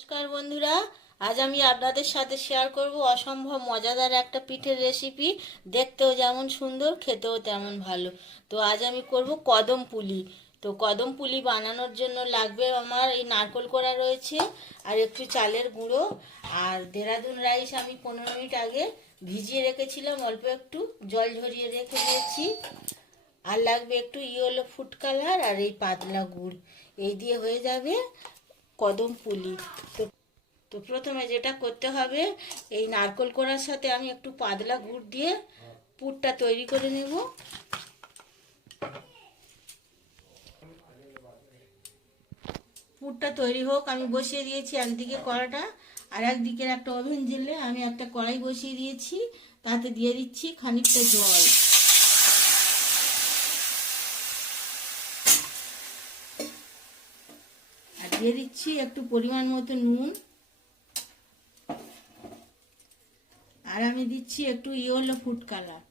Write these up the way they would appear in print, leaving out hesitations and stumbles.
নমস্কার বন্ধুরা, আজ আমি আপনাদের সাথে শেয়ার করব অসম্ভব মজাদার একটা পিঠের রেসিপি। দেখতেও যেমন সুন্দর, খেতেও তেমন ভালো। তো আজ আমি করব কদম পুলি। তো কদম পুলি বানানোর জন্য লাগবে আমার এই নারকেল কোড়া রয়েছে, আর একটু চালের গুঁড়ো, আর দেরাদুন রাইস আমি 15 মিনিট আগে ভিজিয়ে রেখেছিলাম, অল্প একটু জল ঝরিয়ে রেখে দিয়েছি। আর লাগবে একটু ইয়েলো ফুড কালার আর এই পাতলা গুড়। এই দিয়ে হয়ে যাবে কদম পুলি। তো তো প্রথমে যেটা করতে হবে, এই নারকেল কোড়ার সাথে আমি একটু পাতলা গুড় দিয়ে পুরটা তৈরি করে নেব। পুরটা তৈরি হোক, আমি বসিয়ে দিয়েছি একদিকে কড়াটা, আর একদিকে একটা ওভেন জেলে আমি একটা কড়াই বসিয়ে দিয়েছি। তাতে দিয়ে দিচ্ছি খানিকটা জল, আর দিয়ে দিচ্ছি একটু পরিমাণ মতো নুন, আর আমি দিচ্ছি একটু ইয়েলো ফুড কালার।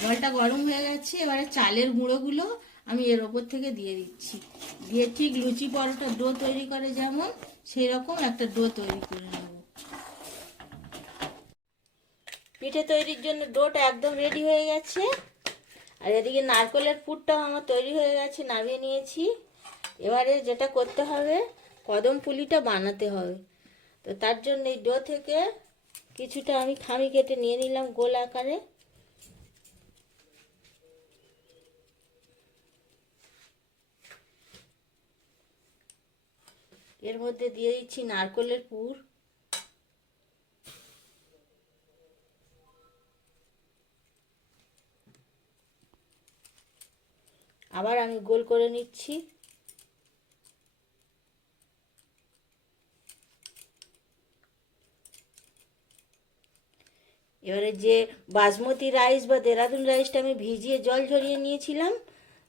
জলটা গরম হয়ে গেছে, এবারে চালের গুঁড়োগুলো আমি এর ওপর থেকে দিয়ে দিচ্ছি। দিয়ে ঠিক লুচি পরোটা ডো তৈরি করে যেমন, সেই রকম একটা ডো তৈরি করে নেব। পিঠে তৈরির জন্য ডোটা একদম রেডি হয়ে গেছে। আর এদিকে নারকেলের পুরটাও আমার তৈরি হয়ে গেছে, নামিয়ে নিয়েছি। এবারে যেটা করতে হবে, কদম পুলিটা বানাতে হবে। তো তার জন্য এই ডো থেকে কিছুটা আমি খামি কেটে নিয়ে নিলাম গোল আকারে। এর মধ্যে দিয়ে দিচ্ছি নারকেলের পুর, আবার আমি গোল করে নিচ্ছি। এবারে যে বাসমতি রাইস বা দেরাদুন রাইসটা আমি ভিজিয়ে জল ঝরিয়ে নিয়েছিলাম,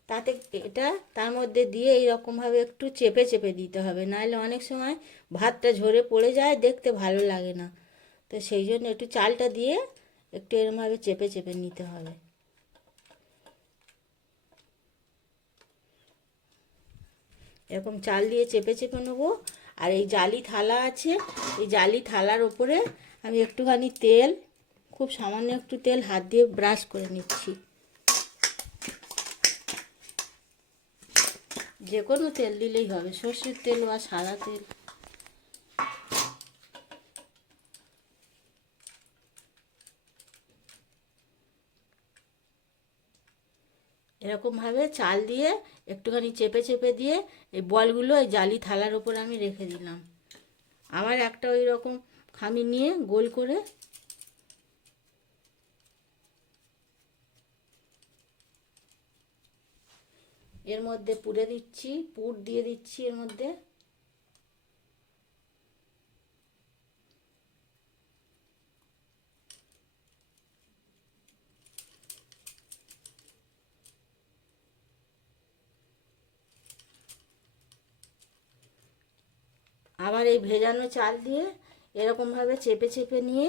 তাতে এটা তার মধ্যে দিয়ে এইরকমভাবে একটু চেপে চেপে দিতে হবে, নাহলে অনেক সময় ভাতটা ঝরে পড়ে যায়, দেখতে ভালো লাগে না। তো সেই জন্য একটু চালটা দিয়ে একটু এরমভাবে চেপে চেপে নিতে হবে। এরকম চাল দিয়ে চেপে চেপে নেবো। আর এই জালি থালা আছে, এই জালি থালার ওপরে আমি একটুখানি তেল, খুব সামান্য একটু তেল হাত দিয়ে ব্রাশ করে নিচ্ছি। যে কোনো তেল দিলেই হবে, সর্ষের তেল বা সাদা তেল। এরকমভাবে চাল দিয়ে একটুখানি চেপে চেপে দিয়ে এই বলগুলো এই জালি থালার ওপর আমি রেখে দিলাম। আবার একটা ওই রকম খামি নিয়ে গোল করে এর মধ্যে পুরে দিচ্ছি, পুর দিয়ে দিচ্ছি এর মধ্যে। আবার এই ভেজানো চাল দিয়ে এরকমভাবে চেপে চেপে নিয়ে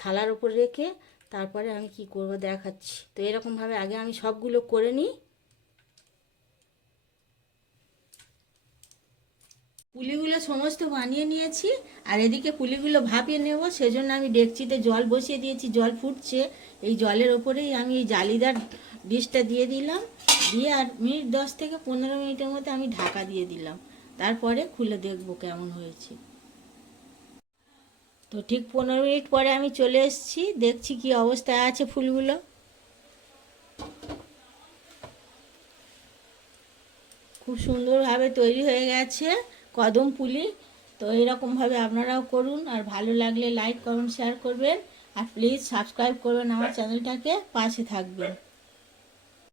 থালার উপর রেখে তারপরে আমি কি করব দেখাচ্ছি। তো এরকমভাবে আগে আমি সবগুলো করে নিই। পুলিগুলো সমস্ত বানিয়ে নিয়েছি, আর এদিকে পুলিগুলো ভাপিয়ে নেব, সেজন্য আমি ডেকচিতে জল বসিয়ে দিয়েছি, জল ফুটছে। এই জলের ওপরেই আমি এই জালিদার ডিশটা দিয়ে দিলাম, দিয়ে আর মিনিট 10 থেকে 15 মিনিটের মধ্যে আমি ঢাকা দিয়ে দিলাম। তারপরে খুলে দেখব কেমন হয়েছে। তো ঠিক 15 মিনিট পরে আমি চলে এসেছি, দেখছি কি অবস্থায় আছে ফুলগুলো। খুব সুন্দরভাবে তৈরি হয়ে গেছে কদম পুলি। তো এরকমভাবে আপনারাও করুন, আর ভালো লাগলে লাইক কমেন্ট শেয়ার করবেন, আর প্লিজ সাবস্ক্রাইব করবেন আমার চ্যানেলটাকে, পাশে থাকবেন।